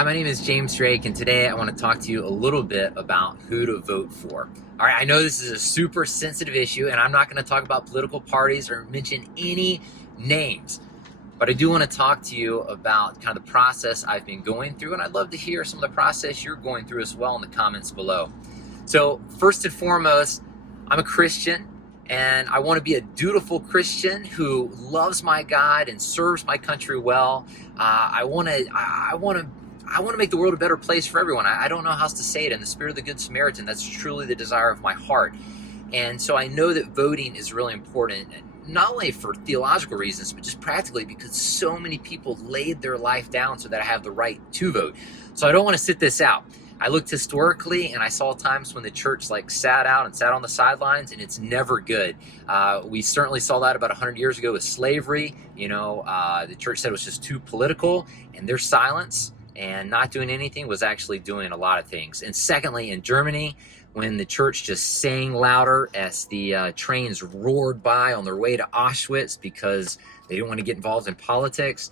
Hi, my name is James Drake, and today I want to talk to you a little bit about who to vote for. All right, I know this is a super sensitive issue, and I'm not going to talk about political parties or mention any names, but I do want to talk to you about kind of the process I've been going through, and I'd love to hear some of the process you're going through as well in the comments below. So first and foremost, I'm a Christian, and I want to be a dutiful Christian who loves my God and serves my country well. I want to make the world a better place for everyone. I don't know how else to say it. In the spirit of the Good Samaritan, that's truly the desire of my heart. And so I know that voting is really important, not only for theological reasons, but just practically because so many people laid their life down so that I have the right to vote. So I don't want to sit this out. I looked historically and I saw times when the church sat out and sat on the sidelines, and it's never good. We certainly saw that about 100 years ago with slavery. The church said it was just too political, and their silence and not doing anything was actually doing a lot of things. And secondly, in Germany, when the church just sang louder as the trains roared by on their way to Auschwitz because they didn't want to get involved in politics,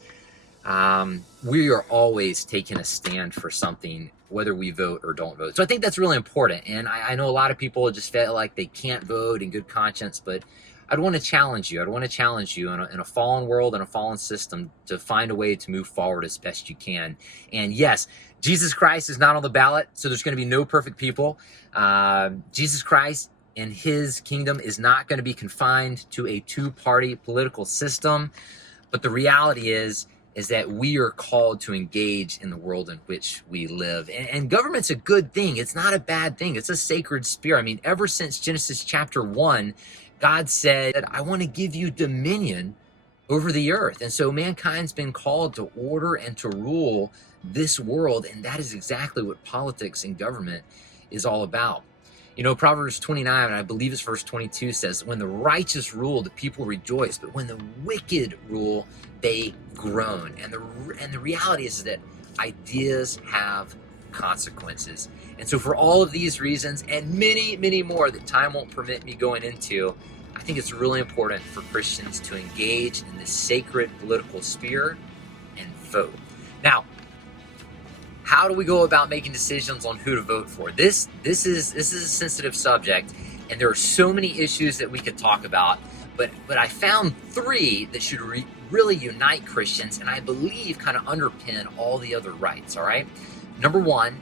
we are always taking a stand for something, whether we vote or don't vote. So I think that's really important. And I know a lot of people just feel like they can't vote in good conscience, but I'd want to challenge you. I'd want to challenge you in a fallen world and a fallen system to find a way to move forward as best you can. And yes, Jesus Christ is not on the ballot, so there's going to be no perfect people. Jesus Christ and his kingdom is not going to be confined to a two-party political system. But the reality is that we are called to engage in the world in which we live. And government's a good thing. It's not a bad thing. It's a sacred sphere. I mean, ever since Genesis chapter 1, God said, I want to give you dominion over the earth. And so mankind's been called to order and to rule this world. And that is exactly what politics and government is all about. Proverbs 29, and I believe it's verse 22, says, when the righteous rule, the people rejoice, but when the wicked rule, they groan. And the reality is that ideas have consequences. And so for all of these reasons and many, many more that time won't permit me going into, I think it's really important for Christians to engage in this sacred political sphere and vote. Now, how do we go about making decisions on who to vote for? This is a sensitive subject, and there are so many issues that we could talk about, but I found three that should really unite Christians, and I believe kind of underpin all the other rights, all right? Number one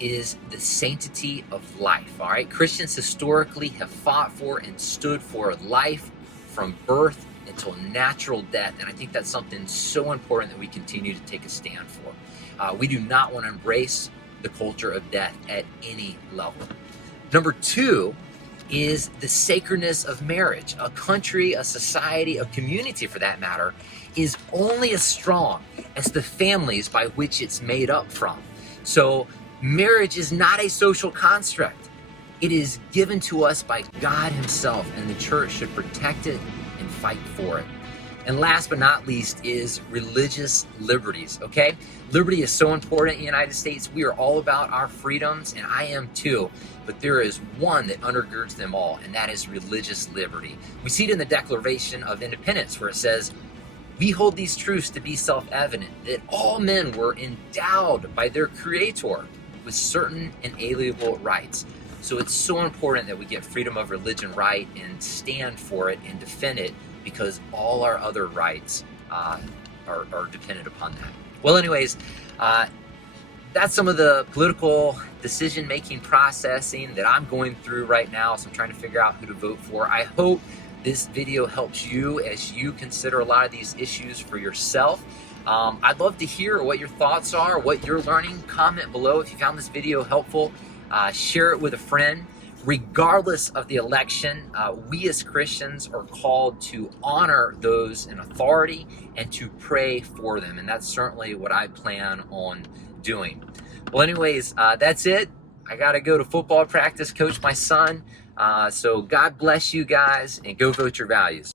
is the sanctity of life, all right? Christians historically have fought for and stood for life from birth until natural death, and I think that's something so important that we continue to take a stand for. We do not want to embrace the culture of death at any level. Number two is the sacredness of marriage. A country, a society, a community for that matter, is only as strong as the families by which it's made up from. So marriage is not a social construct. It is given to us by God himself, and the church should protect it and fight for it. And last but not least is religious liberties, okay? Liberty is so important in the United States. We are all about our freedoms, and I am too. But there is one that undergirds them all, and that is religious liberty. We see it in the Declaration of Independence, where it says, we hold these truths to be self-evident, that all men were endowed by their Creator with certain inalienable rights. So it's so important that we get freedom of religion right and stand for it and defend it, because all our other rights are dependent upon that. Well, anyways, that's some of the political decision-making processing that I'm going through right now. So I'm trying to figure out who to vote for. I hope this video helps you as you consider a lot of these issues for yourself. I'd love to hear what your thoughts are, what you're learning. Comment below if you found this video helpful. Share it with a friend. Regardless of the election, we as Christians are called to honor those in authority and to pray for them. And that's certainly what I plan on doing. Well, anyways, that's it. I got to go to football practice, coach my son. So God bless you guys, and go vote your values.